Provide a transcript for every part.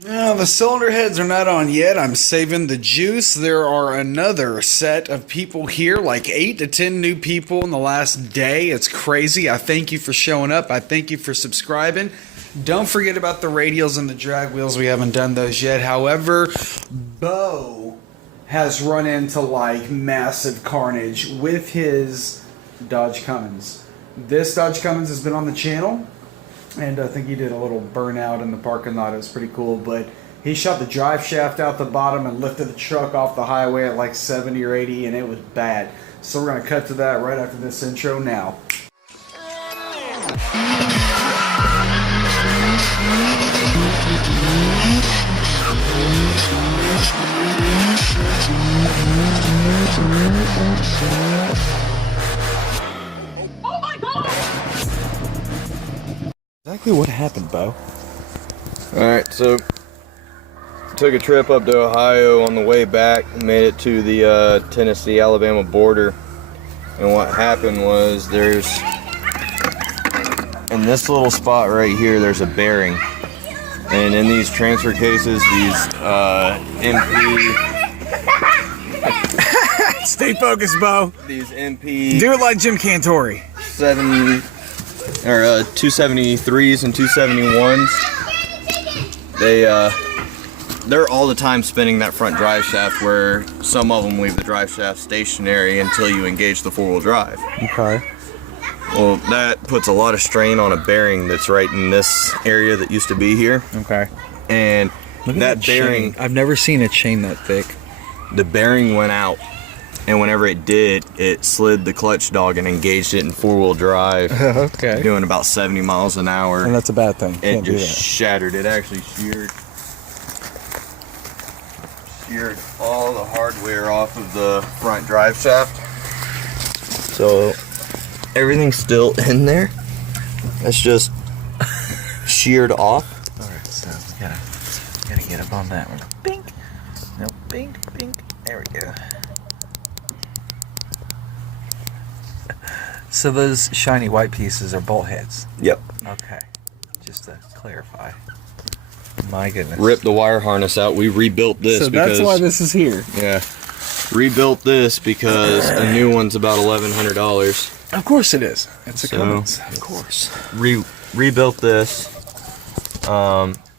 The cylinder heads are not on yet. I'm saving the juice. There are another set of people here, like 8 to 10 new people in the last day. It's crazy. I thank you for showing up. I thank you for subscribing. Don't forget about the radials and the drag wheels. We haven't done those yet. However, Bo has run into like massive carnage with his Dodge Cummins. This Dodge Cummins has been on the channel, and I think he did a little burnout in the parking lot. It was pretty cool, but he shot the drive shaft out the bottom and lifted the truck off the highway at like 70 or 80, and it was bad. So we're going to cut to that right after this intro now. Exactly what happened, Bo? Alright, so took a trip up to Ohio. On the way back, made it to the Tennessee-Alabama border, and what happened was in this little spot right here, there's a bearing, and in these transfer cases, these MP Stay focused, Bo. these MP Do it like Jim Cantori. 273s and 271s, they're all the time spinning that front drive shaft, where some of them leave the drive shaft stationary until you engage the four-wheel drive. Okay. Well, that puts a lot of strain on a bearing that's right in this area that used to be here. Okay. And Look at that bearing, chain. I've never seen a chain that thick. the bearing went out, and whenever it did, it slid the clutch dog and engaged it in four-wheel drive. Okay. Doing about 70 miles an hour. And that's a bad thing. It Can't do just that. shattered. It actually sheared all the hardware off of the front drive shaft. So everything's still in there. It's just sheared off. Alright, so we gotta get up on that one. Bink! No, bink, bink. There we go. So those shiny white pieces are bolt heads? Yep. Okay. Just to clarify. My goodness. Ripped the wire harness out. We rebuilt this So because that's why this is here. yeah, rebuilt this because a new one's about $1,100. Of course it is. It's a So, Cummins. Of course. Rebuilt this.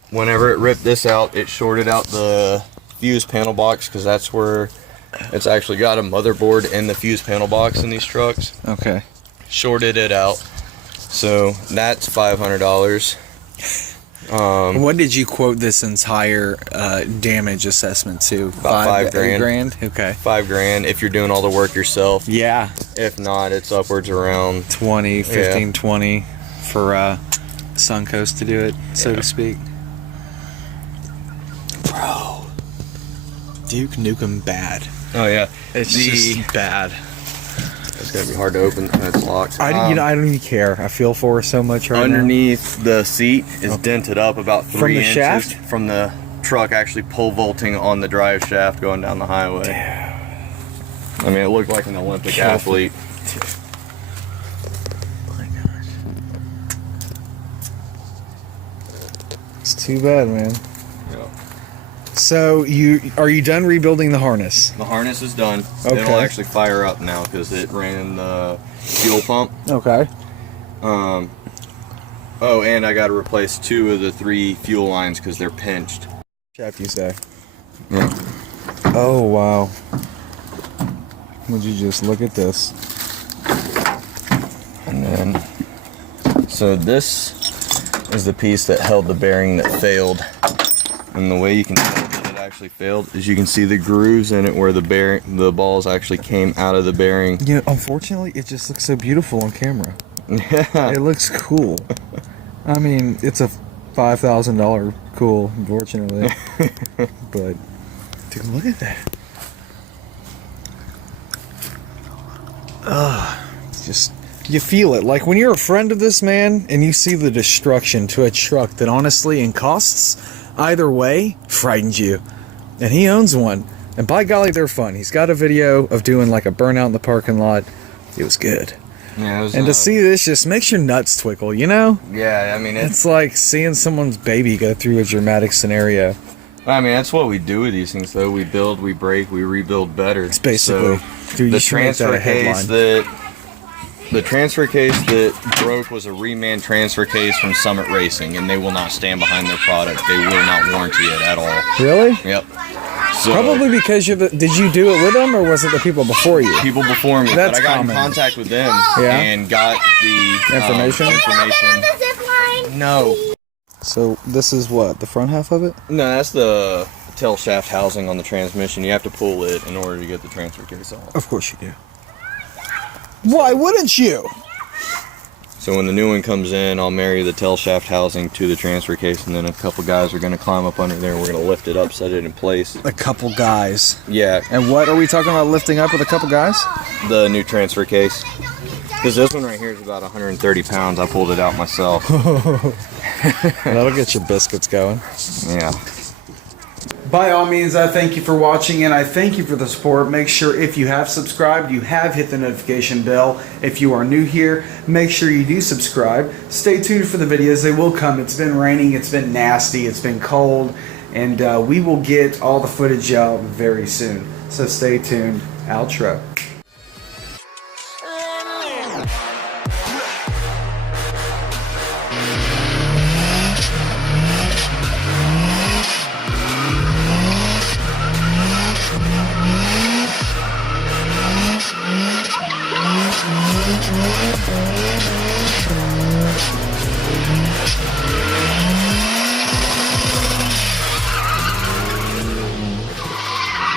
Whenever it ripped this out, it shorted out the fuse panel box, because that's where it's actually got a motherboard in the fuse panel box in these trucks. Okay. Shorted it out, so that's $500. What did you quote this entire damage assessment to? About $5 grand. 8 grand? Okay. $5 grand if you're doing all the work yourself. Yeah. If not, it's upwards around 20, 15, Yeah. 20 for Suncoast to do it, so to speak. Bro. Duke Nukem bad. Oh yeah, It's just bad. It's gonna be hard to open. It's locked. I don't even care. I feel for her so much right Underneath the seat is dented up about 3 From the inches shaft? from the truck actually pole vaulting on the drive shaft going down the highway. I mean, it looked like an Olympic Careful. athlete. now. My gosh. It's too bad, man. Yeah. So are you done rebuilding the harness? The harness is done. Okay. It'll actually fire up now because it ran the fuel pump. Okay. Oh, and I got to replace 2 of the 3 fuel lines because they're pinched. Shaft, you say? Yeah. Oh, wow. Would you just look at this? And then, so this is the piece that held the bearing that failed. And the way you can tell that it actually failed is you can see the grooves in it where the balls actually came out of the bearing. Yeah, unfortunately, it just looks so beautiful on camera. Yeah. It looks cool. I mean, it's a $5,000 cool, unfortunately. But, dude, look at that. It's just, you feel it. Like when you're a friend of this man and you see the destruction to a truck that honestly, in costs, either way, frightens you. And he owns one. And by golly, they're fun. He's got a video of doing like a burnout in the parking lot. It was good. Yeah, it was, And to see this just makes your nuts twinkle, you know? Yeah, I mean, It's like seeing someone's baby go through a dramatic scenario. I mean, that's what we do with these things, though. We build, we break, we rebuild better. It's basically, so dude, you the should make that transfer a headline. the transfer case that broke was a reman transfer case from Summit Racing, and they will not stand behind their product. They will not warranty it at all. Really? Yep. So, Probably because did you do it with them, or was it the people before you? people before me, That's but I got common. in contact with them Yeah? and got the Information? No. So this is what, the front half of it? No, that's the tail shaft housing on the transmission. You have to pull it in order to get the transfer case off. Of course you do. Why wouldn't you? So when the new one comes in, I'll marry the tail shaft housing to the transfer case, and then a couple guys are going to climb up under there. We're going to lift it up, set it in place. A couple guys. Yeah, And what are we talking about lifting up with a couple guys? the new transfer case. Because this one right here is about 130 pounds. I pulled it out myself. That'll get your biscuits going. Yeah. By all means, I thank you for watching, and I thank you for the support. Make sure if you have subscribed, you have hit the notification bell. If you are new here, make sure you do subscribe. Stay tuned for the videos. They will come. It's been raining. It's been nasty. It's been cold. And we will get all the footage out very soon. So stay tuned. Outro.